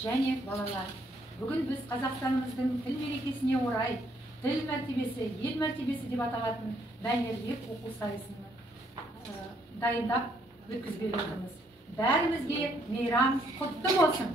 және балалар. Бүгін біз Қазақстанымыздың тіл мерекесіне орай тіл мәртебесі, ел мәртебесі деп аталатын мәнерлеп оқу сайысын дайындап өткізбек отырмыз. Бәрімізге мейрам құтты болсын.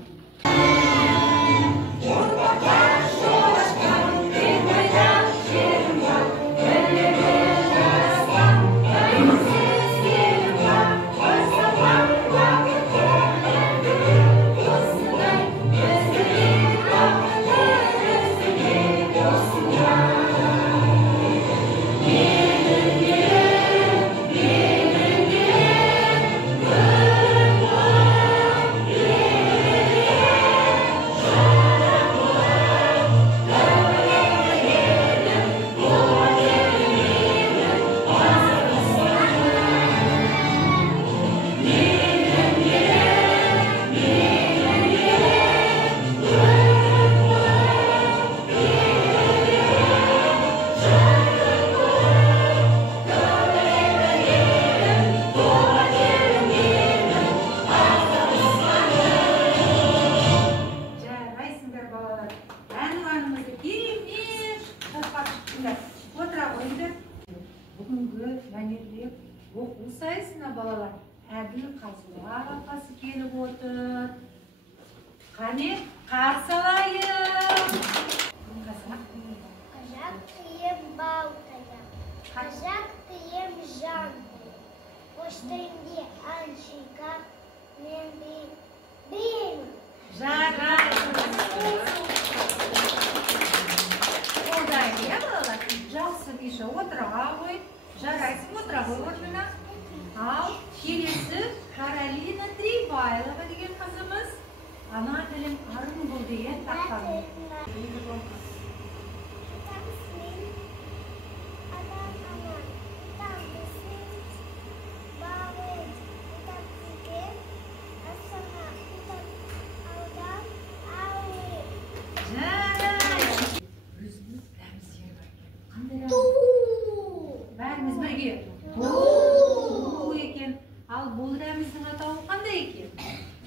Бүгінгі мәнерлеп оқу сайысына балалар әділ қазылар алқасы келіп отыр. Қане, қарсы алайық. Қазақ тием балтая, қазақ тием жанды. Поштайымде аншыға мен бейім. Қолдайын, е балалар? Жақсы Миша, отыра ғой. Жарайсың, отыра ғой орнына. Ал келесі Каролина Трибайлова деген қызымыз. Ана тілім Арынбол деген тақтаны. Бәріміз бірге ту екен. Ал бұл рәміздің атауы қандай екен?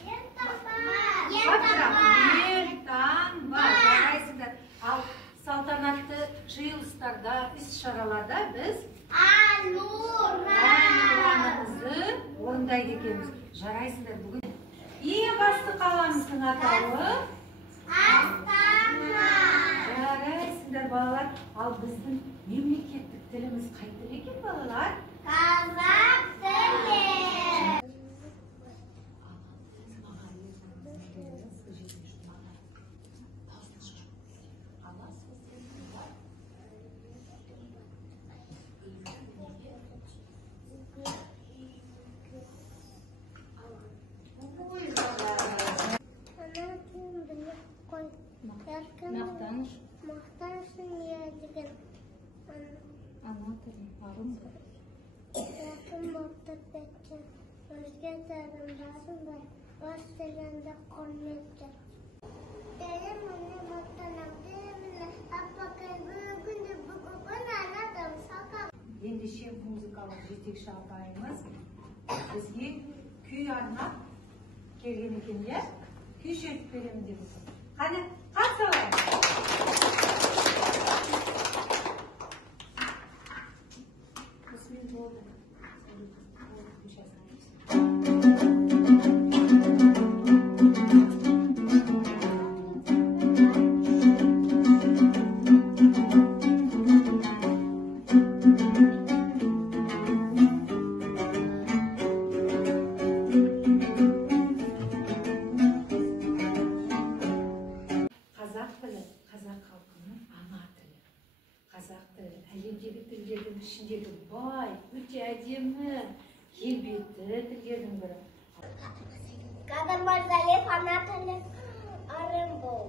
Елтаңба. Жарайсыңдар. Ал салтанатты жиылыстарда, іс-шараларда біз әнұранымызды орындайды екенбіз. Жарайсыңдар. Бүгін ең басты қаламыздың атауы Астана. Жарайсыңдар балалар. Ал біздің мемлекеттік тіліміз қай тіл екен балалар? Қазақ тілі. Мақтанышын едіген Ана тілі, Арынбол. Yakın muhabbet bekler. Özge tarımların da baş dilinde konmektir. Benim annem muhtemelen benimle apakay bugün de bugün anladım sakal. Ендеше музыкалық жетекші апайымыз бізге күй арнап келген екен, иә? Күй шертіп беремін деп отыр. Қане, қарсы алайық. Әлемдегі тілдердің ішіндегі бай, өте әдемі, келбетті тілдердің бірі. Kadın Marzalet ana tili Arınbol.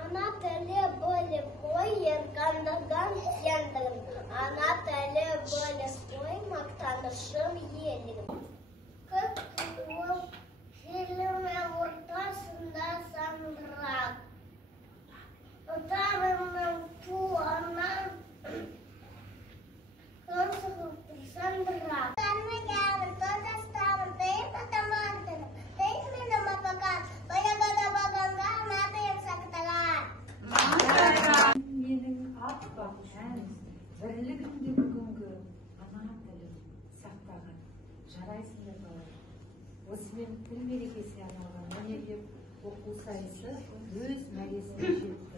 Ana tili böyle koy yankandan yandım. Ana tili böyle koymaktanışım yedim. Kız bu filme ortasında sandırak. Utanımın puanı sandırak. Anne geldim, toz istedim, deyip atamandım. Deyip mi nama bakan, bana bana bakan тіл мерекесіне арналған мәнерлеп оқу сайысы өз мәресіне жетті.